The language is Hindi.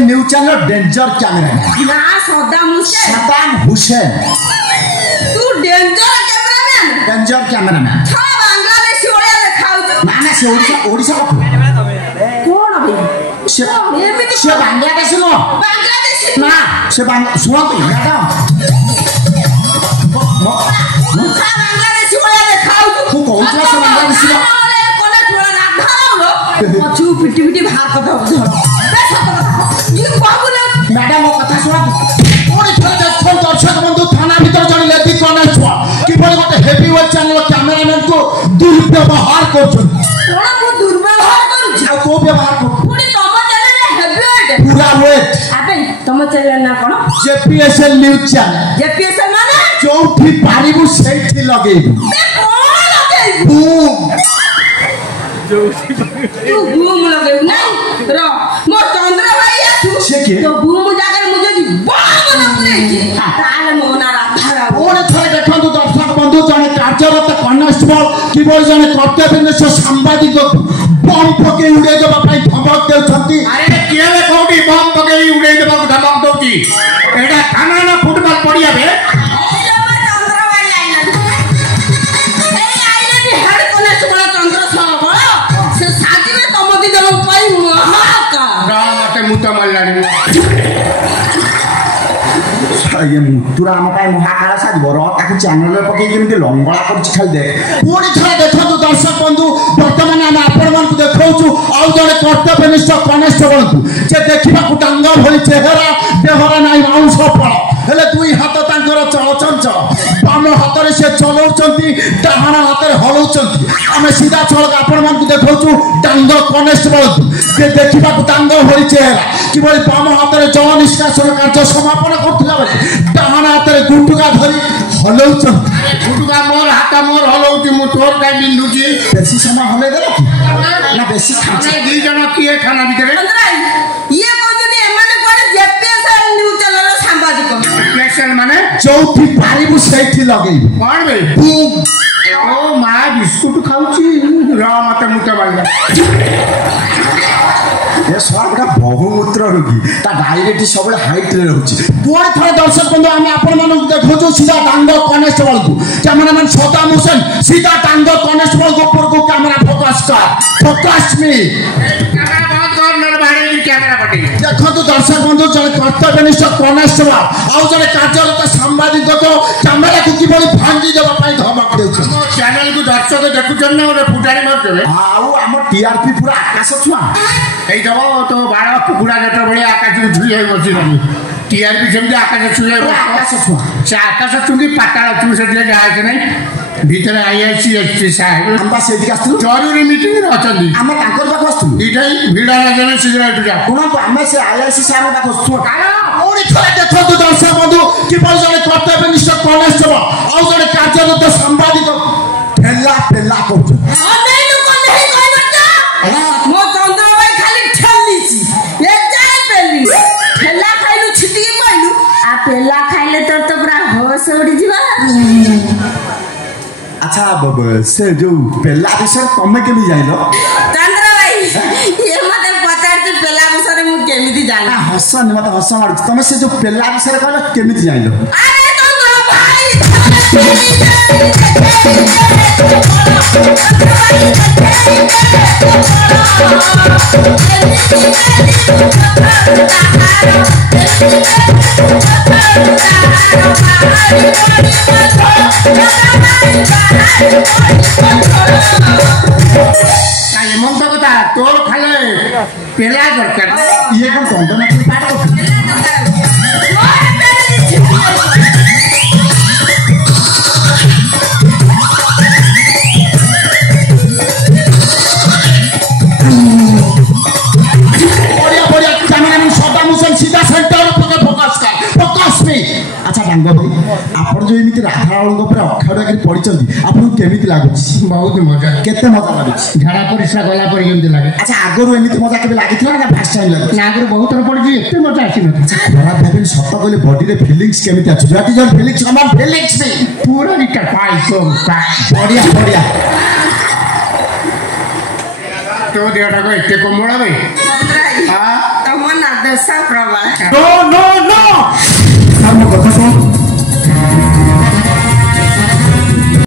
न्यूज चैनल डेंजर कैमरा ना सद्दाम हुसैन तू डेंजर कैमरामैन था बांग्लादेशी ओडिया देखाउछु ना ना से ओडिशा को कोन अबे से बांग्लादेश नो बांग्लादेशी ना से सुनो तो यादा बांग्लादेशी ओडिया देखाउछु तू कोउतला से बांग्लादेशी नो कोने थोड़ा ना धारो मछु पिटी बाहर कथा धरो बे सत कथा ये बाबूले मैडम वो कथा सुना ओडी थोड़ा देखो दर्शक बंधु थाना भीतर जण लेती कोने छुआ कि बोले गोटे हेवीवेट चैनल कैमरामैन को दुर्व्यवहार करछन कोन मु दुर्व्यवहार करू आ को व्यवहार को पुनी तम चैनल हेवीवेट पूरा वेट अबे तम चैनल ना कोन जेपीएसएल न्यूज चैनल जेपीएसएल माने जोठी पारिबु सेठी लगेबु बे कोन लगेबु बूम तू बूम लगेबु नहीं रो मो चंद्र भाई तू से के तो बूम जाकर मुझे बड़ा पुरे ताले मोना राधा ओने थरे देखंतु दर्शक बंधु जने कार्यरत कन्स्टेबल किबल जने कर्तव्यनिष्ठ सांबादिक बम पके उड़े देबा पई धमक देउछंती अरे केले कोडी बम पके उड़े देबा धमक दउची एटा थाना ना फुटबॉल पड़िया बे चंद्र भाई आइला ए आइले नि हेड कन्स्टेबल चंद्र साहब से साथी में तमदी देबा पई महाका गाल मते मुत मल्लानी ये मुतुरा हम पाए महाकाला साज बरो ताकु चैनल पके केमति लंगळा करछि खाली दे ओडी थरे देखंतु दर्शक बंधु वर्तमान हम आपण मन को देखौछु आउ जने कर्तव्यनिष्ठ कन्स्टेबल को जे देखिबा को टांगा भली चेहरा देहरा नाही माउस पळ हेले दुई हाथ तांकर चलचंचल बाम हाथ रे से चलौचंती डाहाना हाथ रे हलौचंती हम सीधा चलक आपण मन को देखौछु टांगा कन्स्टेबल जे देखिबा को टांगा भली चेहरा किबल बाम हाथ रे जल निष्कासन कार्य समापन करथिला बले डाहाना हाथ रे गुटुका धरी हलौचंती अरे गुटुका मोर हाथ मोर हलौची मु तोर काई बिंदुची बेसी समय हले देला ना बेसी खाची अरे दी जण किए थाना भीतर चंद्र ये कोजनी एमाने कोडे जेपीएसएल न्यूज चैनल सांबादिक स्पेशल माने चौथी पारिबु सेठी लगेई कोन बे बूम ओ मा बिस्कुट खाउची र मते मुत मल्ला ये स्वागत बहुमूत्र रोगी ता डायबिटीज सब हाइट रे रहउची पुणी थरे दर्शक बंधु हम आपण मन देखोछु सीधा टांगो कन्स्टेबल को कैमरामैन सद्दाम हुसैन सीधा टांगो कन्स्टेबल को ऊपर को कैमरा फोकस मी कैमरा बंद कर मेरे बारे में कैमरा पटी देखो दर्शक बंधु जने कर्तव्यनिष्ठ कन्स्टेबल आउ जने कार्यरत सांबादिक को कैमरा को किबली भांगी देबा पई धमक देउछ मो चैनल को दर्शक देखुछन ना ओरे फुटारी मारतबे आउ हम टीआरपी पूरा आकाश छुआ এই যাবো তো বাড়া কুকুড়া নেট ভলিয়া আকাশ ছুঁয়ে বসি রবি টিআরপি সেমতি আকাশ ছুঁয়ে आकाश छुआ সে আকাশ ছুঁকি পাতাল ছুঁ সেটি যা আছে নাই ভিতরে আইআইসি এসটি সাহেব हम बस एदिक आस्तु জরুরি মিটিং রে অছন্তি हम तांकर पाक आस्तु এটাই ভিড়া লাগেনা সিগারেট যা कोन तो हम से आईआईसी सारा पाक आस्तु ओडी थरे देखो दर्शक बंधु किबल जने कर्तव्यनिष्ठ कन्स्टेबल आउ जने कार्यरत सांबादिक ठेला ठेला करछ नहीं नु कोन नहीं कोई बच्चा मो चंद्र भाई खाली ठेलीची ए जाय पेली ठेला खाइलु छिटी पइलु आ पेला खाइले तो पूरा होश उड़ी जीवा अच्छा बाबा से जो पेला विषय तमे केमी जाइलो चंद्र भाई ये मते पचार तू पेला विषय मु केमिति जानि हसन मत हस मार तमे से जो पेला विषय कहलो केमिति जाइलो अरे चंद्र भाई এমন তো কথা তোর খালে পেলা দরকার ये कोन तंदो ना पाट को बढ़िया कैमरामैन सद्दाम हुसैन सीधा सेंटर पे फोकस मी अच्छा डांगो भाई आपण जो एमिति राधाराळंग पर अखाडा करी पडिचंदी आपण केमिति लागुची बहुत मजा केते मजा लागुची ঝাড়া পরিষ্কার গলা পরি কেমতি লাগে अच्छा आगरु एमिति मजा केबे लागिथिला ना फास्ट टाइम लागु না আগে বহুত থর পড়ছি এতে মজা আসি না खराब भाबे सत कहले बॉडी रे फीलिंग्स केमिति अछि what is your feelings come on feelings मी पूरा निका पाई तो बढ़िया बढ़िया तो देहटा को एते कोमळा भाई चंद्र भाई हां तम ନା ଦେଶ ପ୍ରବଳ No, no,